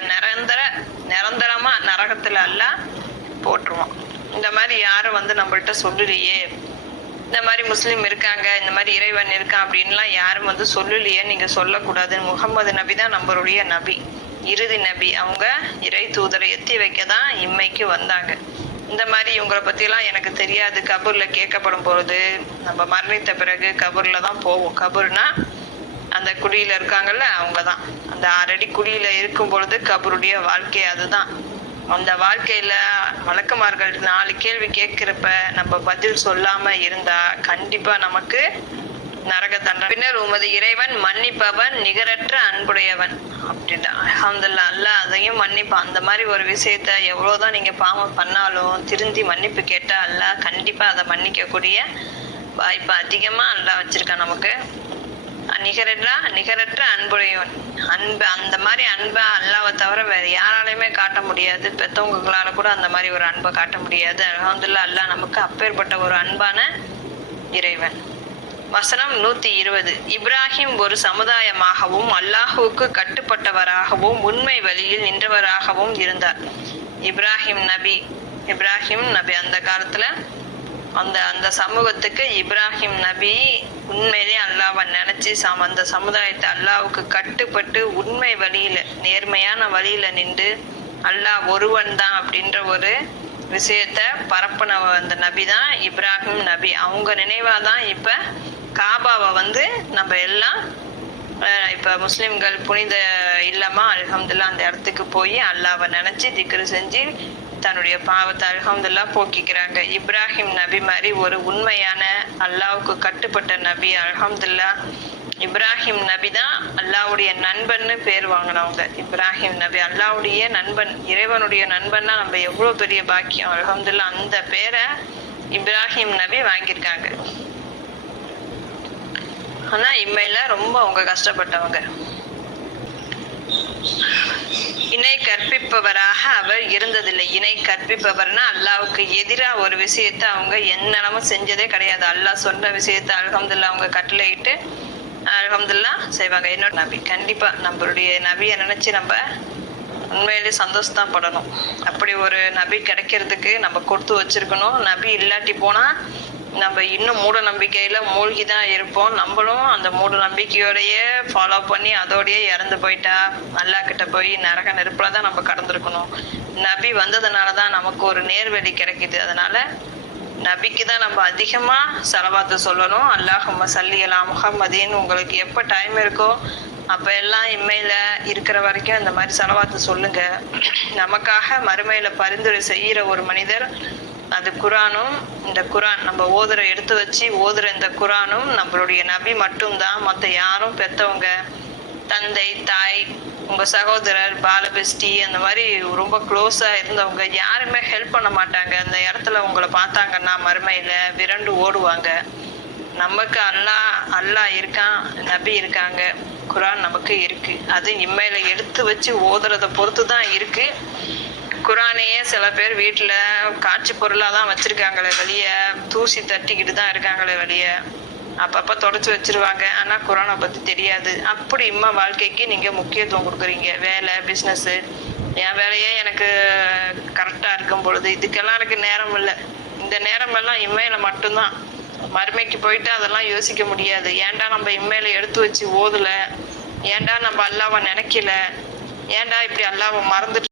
நிரந்தர நிரந்தரமா நரகத்துல அல்ல போட்டுருவோம் இந்த மாதிரி யாரும் வந்து நம்மள்கிட்ட சொல்லலையே? இந்த மாதிரி முஸ்லீம் இருக்காங்க இந்த மாதிரி இறைவன் இருக்கான் அப்படின்லாம் யாரும் வந்து சொல்லலையே நீங்க சொல்லக்கூடாது. முகமது நபி தான் நம்மளுடைய நபி. இறுதி நபி. அவங்க இறை தூதரை எத்தி வைக்க தான் இம்மைக்கு வந்தாங்க. இந்த மாதிரி இவங்களை பத்திலாம் எனக்கு தெரியாது. கபூர்ல கேட்கப்படும் போது நம்ம மரணித்த பிறகு கபூர்ல தான் போவோம். கபூர்னா அந்த குழியில இருக்காங்கல்ல அவங்க தான் அந்த ஆறடி குழியில இருக்கும் பொழுது கபருடைய வாழ்க்கை அதுதான். அந்த வாழ்க்கையில வழக்கமார்கள் நாலு கேள்வி கேட்கிறப்ப நம்ம பதில் சொல்லாம இருந்தா கண்டிப்பா நமக்கு நரக தண்டனை. பின்னர் உமது இறைவன் மன்னிப்பவன் நிகரற்ற அன்புடையவன். அப்படின்னா அல்ஹம்துலில்லாஹ் அல்லாஹ் அதையும் மன்னிப்பான். அந்த மாதிரி ஒரு விஷயத்த எவ்வளவுதான் நீங்க பாவம் பண்ணாலும் திருந்தி மன்னிப்பு கேட்டா அல்லாஹ் கண்டிப்பா அதை மன்னிக்கக்கூடிய வாய்ப்பு அதிகமா அல்லாஹ் வச்சிருக்கான் நமக்கு. நிகரற்ற நிகரற்ற அன்புடையவன் அன்பு அந்த மாதிரி அன்பை அல்லாவை தவிர வேற யாராலையுமே காட்ட முடியாது. பெத்தவங்களால கூட அந்த மாதிரி ஒரு அன்பை காட்ட முடியாது. அல்ஹம்துலில்லாஹ் அல்லாஹ் நமக்கு அப்பேற்பட்ட ஒரு அன்பான இறைவன். வசனம் நூத்தி இருபது. இப்ராஹிம் ஒரு சமுதாயமாகவும் அல்லாஹுவுக்கு கட்டுப்பட்டவராகவும் உண்மை வழியில் நின்றவராகவும் இருந்தார். இப்ராஹிம் நபி இப்ராஹிம் நபி அந்த காலத்துல அந்த அந்த சமூகத்துக்கு இப்ராஹிம் நபி உண்மையிலே அல்லாவை நினைச்சு சம அந்த சமுதாயத்தை அல்லாவுக்கு கட்டுப்பட்டு உண்மை வழியில நேர்மையான வழியில நின்று அல்லாஹ் ஒருவன் தான் அப்படின்ற ஒரு விஷயத்த பரப்பின அந்த நபி தான் இப்ராஹிம் நபி. அவங்க நினைவா தான் இப்ப காபாவை வந்து நம்ம எல்லாம் இப்போ இப்ப முஸ்லிம்கள் புனித இல்லமா அல்ஹம்துல்லா அந்த இடத்துக்கு போய் அல்லாவை நினைச்சு திக்ரு செஞ்சு தன்னுடைய பாவத்தை அல்ஹம்துல்லா போக்கிக்கிறாங்க. இப்ராஹிம் நபி மாதிரி ஒரு உண்மையான அல்லாவுக்கு கட்டுப்பட்ட நபி அல்ஹம்துல்லா இப்ராஹிம் நபி தான் அல்லாவுடைய நண்பன்னு பேர் வாங்கினவங்க. இப்ராஹிம் நபி அல்லாவுடைய நண்பன் இறைவனுடைய நண்பன்னா நம்ம எவ்வளவு பெரிய பாக்கியம். அலமதுல்லா அந்த பேரை இப்ராஹிம் நபி வாங்கியிருக்காங்க. ஆனா இம்மையில ரொம்ப அவங்க கஷ்டப்பட்டவங்க. இணை கற்பிப்பவராக அவர் இருந்ததில்லை. இணை கற்பிப்பவர்னா அல்லாவுக்கு எதிராக ஒரு விஷயத்தை அவங்க என்னென்னமும் செஞ்சதே கிடையாது. அல்லாஹ் சொன்ன விஷயத்தை அல்ஹம்துல்லா அவங்க கட்டளையிட்டு அலகம்துல்லா செய்வாங்க. என்னோட நபி கண்டிப்பா நம்மளுடைய நபியை நினைச்சு நம்ம உண்மையிலே சந்தோஷம் படணும். அப்படி ஒரு நபி கிடைக்கிறதுக்கு நம்ம கொடுத்து வச்சிருக்கணும். நபி இல்லாட்டி போனா நம்ம இன்னும் மூட நம்பிக்கையில மூழ்கி தான் இருப்போம். நம்மளும் அந்த மூட நம்பிக்கையோடயே ஃபாலோ பண்ணி அதோடையே இறந்து போயிட்டா அல்லா கிட்ட போய் நரக நெருப்புல தான் நம்ம கடந்திருக்கணும். நபி வந்ததுனால தான் நமக்கு ஒரு நேர்வழி கிடைக்குது. அதனால நபிக்கு தான் நம்ம அதிகமா செலவாத்து சொல்லணும். அல்லாஹம்ம சல்லியலாம் முகம்மதின்னு உங்களுக்கு எப்போ டைம் இருக்கோ அப்ப எல்லாம் இம்மையில இருக்கிற வரைக்கும் இந்த மாதிரி செலவாத்து சொல்லுங்க. நமக்காக மறுமையில பரிந்துரை செய்யற ஒரு மனிதர் அது குரானும் இந்த குரான் நம்ம ஓதுற எடுத்து வச்சு ஓதுற இந்த குரானும் நம்மளுடைய நபி மட்டும்தான். மற்ற யாரும் பெத்தவங்க தந்தை தாய் உங்க சகோதரர் பாலபெஸ்டி அந்த மாதிரி ரொம்ப க்ளோஸா இருந்தவங்க யாருமே ஹெல்ப் பண்ண மாட்டாங்க. அந்த இடத்துல உங்களை பார்த்தாங்கன்னா மறுமையில விரண்டு ஓடுவாங்க. நமக்கு அல்லாஹ் அல்லாஹ் இருக்கான் நபி இருக்காங்க. குரான் நமக்கு இருக்கு. அது இம்மையில எடுத்து வச்சு ஓதுறத பொறுத்து தான் இருக்கு. சில பேர் வீட்டில் காட்சி பொருளாக தான் வச்சுருக்காங்களே வெளிய. தூசி தட்டிக்கிட்டு தான் இருக்காங்களே வெளிய. அப்பப்போ தொடச்சி வச்சிருவாங்க. ஆனால் கொரோனா பற்றி தெரியாது. அப்படி இம்மா வாழ்க்கைக்கு நீங்கள் முக்கியத்துவம் கொடுக்குறீங்க. வேலை பிஸ்னஸ்ஸு என் வேலையே எனக்கு கரெக்டாக இருக்கும் பொழுது. இதுக்கெல்லாம் எனக்கு நேரம் இல்லை. இந்த நேரமெல்லாம் இம்மையில் இம்மையில மட்டும்தான். மறுமைக்கு போயிட்டு அதெல்லாம் யோசிக்க முடியாது. ஏன்டா நம்ம இம்மையில எடுத்து வச்சு ஓதலை? ஏன்டா நம்ம அல்லாவை நினைக்கல? ஏன்டா இப்படி அல்லாவை மறந்துட்டு